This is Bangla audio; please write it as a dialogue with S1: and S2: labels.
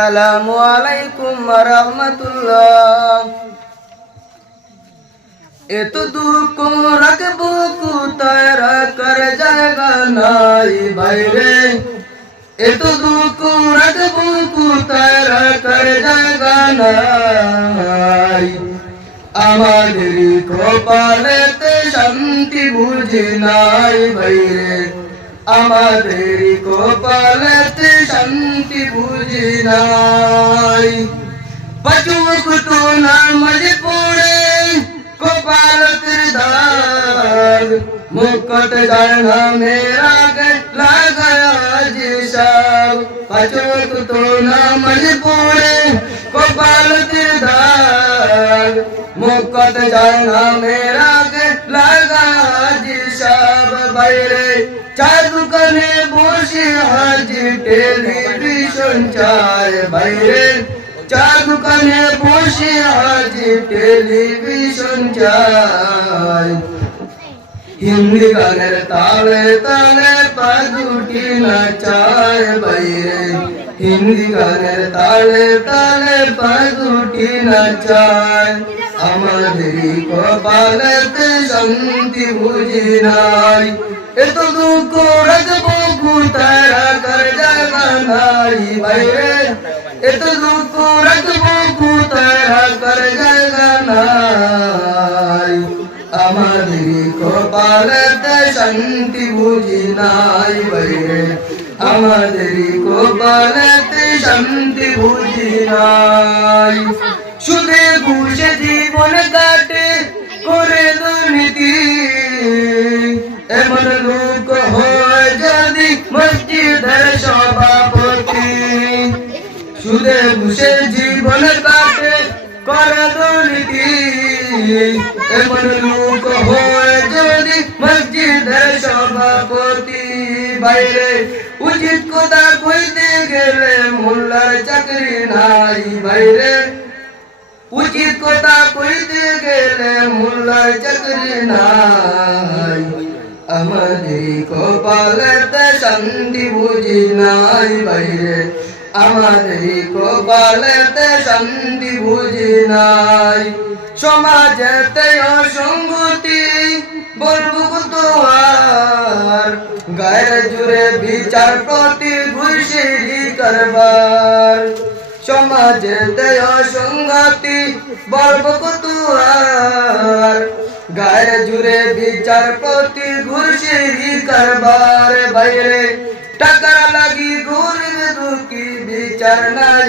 S1: আসসালামু রহমতুল্লাহ। এত দুঃখ রাখব কোথায় কর এত দুঃখ রাখব কোথায় কর জায়গা নাই? আমাদের কপালেতে শান্তি বুঝি নাই বাইরে। আমাদের কপালেতে শান্তি বুঝি নাই বচুক তো নামাজ পড়ে কপালতের দাগ মুকট জানা মেরা গে লাগায়া যে সব বচুক তো নামাজ পড়ে কপালতের দাগ মুকট জানা মেরা গে লাগায়া যে সব বাইরে চার দোকানে বসে আজ টেলিভিশন চায় বাইরে চার দোকানে বসে আজ টেলিভিশন চায় হিন্দি গানের তালে তালে পাদুটি নাচায় বাইরে হিন্দি গানের তালে তালে পাদুটি নাচায় আমাদের কপালেতে শান্তি বুঝি নাই এত দুঃখ রাখবো আমাদের কপালেতে শান্তি বুঝি নাই বাইরে আমাদের কপালেতে শান্তি বুঝি নাই সুদে ঘুষে জীবন কাটে করে দুর্নীতি এমন লোক সুদে ঘুষে জীবন কাটে করে দুর্নীতি। এমন লোক হয় যদি মসজিদের সভাপতি। বাইরে উচিত কথা কইতে গেলে মোল্লার চাকরি নাই। বাইরে উচিত কথা কইতে গেলে মোল্লার চাকরি নাই। আমাদের কপালেতে শান্তি বুঝি নাই। বাইরে আমাদের কপালেতে শান্তি বুঝি নাই। সমাজেতে অসঙ্গতি বলব তো আর, গায়ের জুড়ে বিচার প্রতি ঘুষিরি করবার সমাজেতে অসঙ্গতি বলব তো আর, গায়ের জুড়ে বিচার প্রতি ঘুষিরি করবার বাইরে টাকা লাগি গরিব দুঃখী বিচার নাই